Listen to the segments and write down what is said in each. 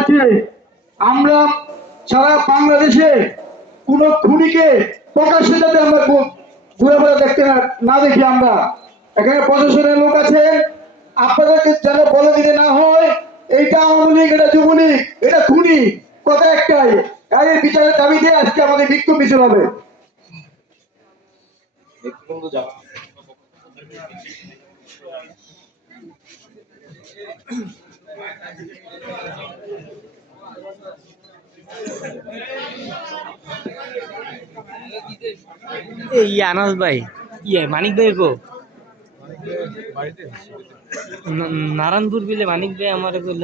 আছে। আমরা সারা বাংলাদেশে কোন খুনিকে প্রকাশ্যে যাতে আমরা ঘুরে ঘুরে দেখতে না দেখি। আমরা এখানে প্রশাসনের লোক আছে, আপনাদেরকে যেন বলে দিতে না হয় এইটা আওয়ামী লীগ, এটা যুবলীগ, এটা খুনি, কথা একটাই। এই বিচারের দাবিতে আজকে আমাদের বিক্ষোভ মিছিল হবে। আনাস ভাই, মানিক ভাই গো নারায়ণপুর বিলে মানিক ভাই আমার কইল।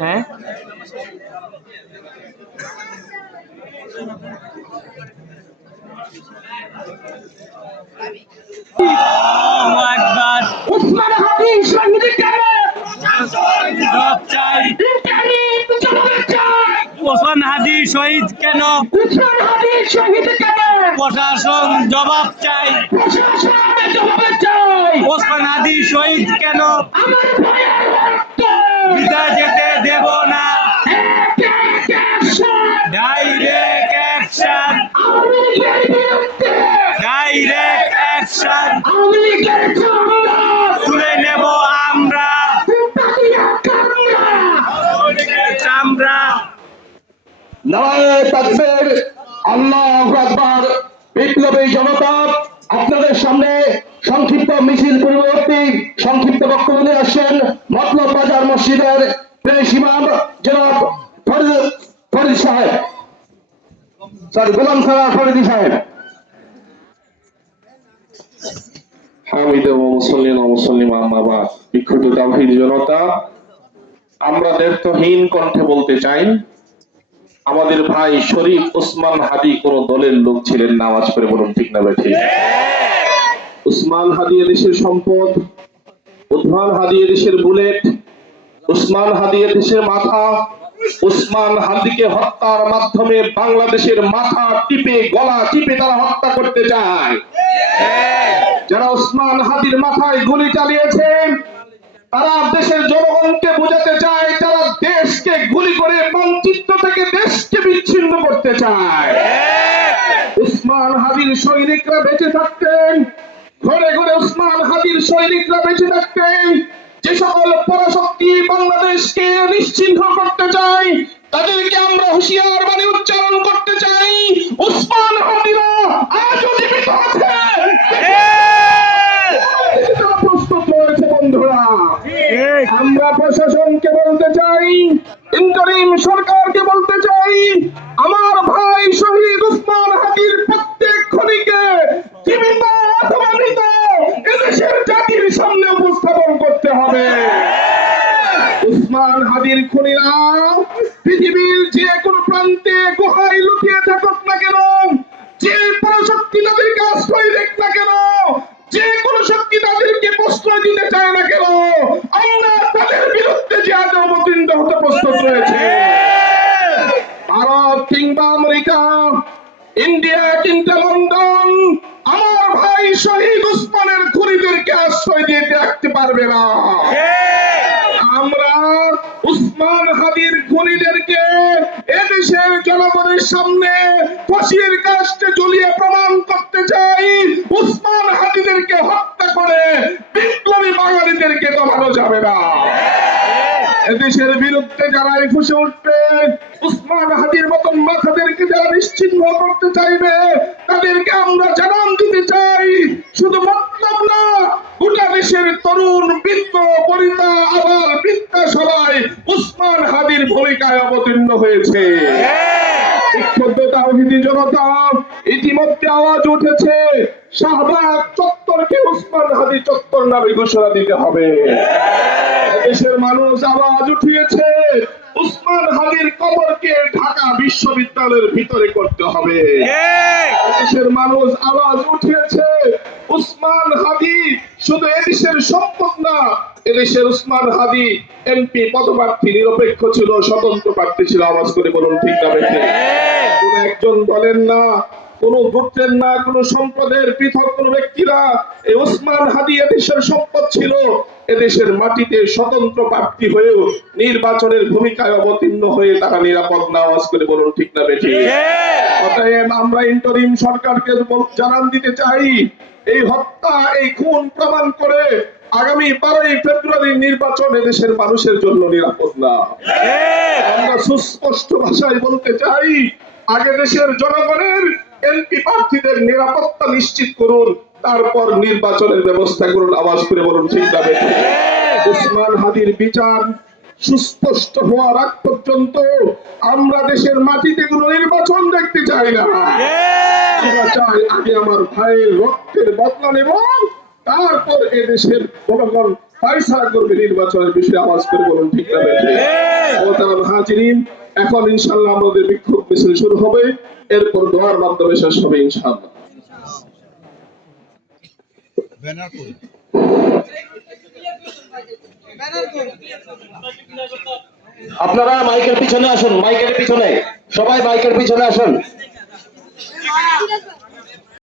হ্যাঁ উসমান হাদি শহীদ ওসমান হাদি শহীদ কেন? প্রশাসন জবাব চাই। ওসমান হাদি শহীদ কেন? বিদায় যেতে দেব না। ডাইরেক্ট অ্যাকশন, ডাইরেক্ট অ্যাকশন তুলে নেব আমরা চামড়া। নারায়ে তাকবীর, আল্লাহু আকবার। বিপ্লবী জনতা, আপনাদের সামনে সংক্ষিপ্ত মিছিল পূর্ববর্তী সংক্ষিপ্ত বক্তব্য নিয়ে আসছেন মতলব বাজার মসজিদের প্রেস ইমাম জনাব ফরিদ সাহেব, গোলাম সারা ফরিদি সাহেব। বিক্ষুব্ধ তাওহীদ জনতা, আমরা দ্ব্যর্থহীন কণ্ঠে বলতে চাই, আমাদের ভাই শরীফ ওসমান হাদি কোন দলের লোক ছিলেন না। আওয়াজ করে বলুন ঠিক না ঠিক? ওসমান হাদি দেশের সম্পদ, ওসমান হাদি দেশের বুলেট, ওসমান হাদি দেশের মাথা। ওসমান হাদিকে হত্যার মাধ্যমে বাংলাদেশের মাথা টিপে, গলা টিপে তারা হত্যা করতে চায়। যারা ওসমান হাদির মাথায় গুলি চালিয়েছেন তারা দেশের জনগণকে বোঝাতে চায় তারা দেশকে গুলি করে মানচিত্র থেকে দেশকে বিচ্ছিন্ন করতে চায়। ওসমান হাদির সৈনিকরা বেঁচে থাকতেন, ঘরে ঘরে ওসমান হাদির সৈনিকরা বেঁচে থাকতেন। যে সকল পরাশক্তি বাংলাদেশকে নিশ্চিহ্ন করতে চায় তাদেরকে আমরা হুঁশিয়ার বাণী উচ্চারণ করতে চাই, ওসমান হাদিরা আজও জীবিত আছে। প্রস্তুত রয়েছে বন্ধুরা। আমরা প্রশাসনকে বলতে চাই, ইন্টারিম সরকারকে বলতে চাই, আমার ভাই শহীদ ওসমান হাদির প্রত্যেক খুনিকে জীবিত অথবা মৃত এদেশের জাতির সামনে উপস্থাপন করতে হবে। ওসমান হাদির খুনিরা পৃথিবীর যে কোনো প্রান্তে গুহায় লুকিয়ে থাকুক না কেন, যে পরাশক্তি তাদেরকে আশ্রয় দেখ না কেন, যে কোন শক্তি তাদেরকে প্রশ্রয় দিতে চায় না কেন, আমরা তাদের বিরুদ্ধে জিহাদে অবতীর্ণ হতে প্রস্তুত রয়েছে। ভারত কিংবা আমেরিকা, ইন্ডিয়া কিংবা লন্ডন আমার ভাই শহীদ ওসমানের খুনিদেরকে আশ্রয় দিয়ে রাখতে পারবে না। আমরা ওসমান হাদির খুনিদেরকে এদেশের জনগণের সামনে ফাঁসির কাস্টে ঝুলিয়ে প্রমাণ করতে চাই, ওসমান হাদিদেরকে হত্যা করে বিপ্লবী বাঙালিদেরকে দমানো যাবে না। এদেশের বিরুদ্ধে যারা ফুসে উঠবে, ওসমান হাদির মতন মাথাদেরকে যারা নিশ্চিহ্ন করতে চাইবে তাদেরকে আমরা জানান দিতে চাই, শুধু মতলব না, গোটা দেশের তরুণ, বৃদ্ধ, বনিতা, আবার বৃদ্ধা সবাই ওসমান হাদির ভূমিকায় অবতীর্ণ হয়েছে। বিক্ষুব্ধ তাওহীদি জনতা, ইতিমধ্যে আওয়াজ উঠেছে শাহবাগ চত্বরকে ওসমান হাদি চত্বর নামে ঘোষণা দিতে হবে। দেশের মানুষ আওয়াজ উঠিয়েছে ওসমান হাদির কবরকে ঢাকা বিশ্ববিদ্যালয়ের ভিতরে করতে হবে। দেশের মানুষ আওয়াজ উঠিয়েছে ওসমান হাদি শুধু এদেশের সম্পদ না, এদেশের ওসমান হাদি এমপি পদপ্রার্থী নিরপেক্ষ ছিল, স্বতন্ত্র প্রার্থী ছিল। আওয়াজ করে বলুন ঠিক না বেঠিক? কোন একজন বলেন না কোন গোত্রের না, কোন সম্পদের পৃথক কোন ব্যক্তিরা। এই ওসমান হাদি এদেশের সম্পদ ছিল, এদেশের মাটিতে স্বতন্ত্র প্রার্থী হয়েও নির্বাচনের ভূমিকায় অবতীর্ণ হয়ে তারা নিরাপদ না। আওয়াজ করে বলুন ঠিক না বেঠিক? অতএব আমরা ইন্টারিম সরকারকে জানান দিতে চাই, এই হত্যা, এই খুন প্রমাণ করে আগামী 12ই ফেব্রুয়ারি নির্বাচন এদেশের মানুষের জন্য নিরাপদ না। আমরা সুস্পষ্ট ভাষায় বলতে চাই, আগে দেশের জনগণের এমপি প্রার্থীদের নিরাপত্তা নিশ্চিত করুন, তারপর নির্বাচনের ব্যবস্থা করুন। আওয়াজ করে বলুন ঠিক না বেঠিক? ওসমান হাদির বিচার সুস্পষ্ট হওয়ার আগ পর্যন্ত আমরা দেশের মাটিতে কোনো নির্বাচন দেখতে চাই না। আমরা চাই আগে আমার ভাইয়ের রক্তের বদলা নেব, তারপর এদেশের জনগণ ফয়সালা করবে নির্বাচনের বিষয়ে। আওয়াজ করে বলুন ঠিক না বেঠিক? মোহতারাম হাজিরিন, এখন ইনশাআল্লাহ আমাদের বিক্ষোভ মিছিল শুরু হবে, এরপর দোয়ার মাধ্যমে শেষ হবে ইনশাআল্লাহ। আপনারা মাইকের পিছনে আসুন, মাইকের পিছনে, সবাই মাইকের পিছনে আসুন।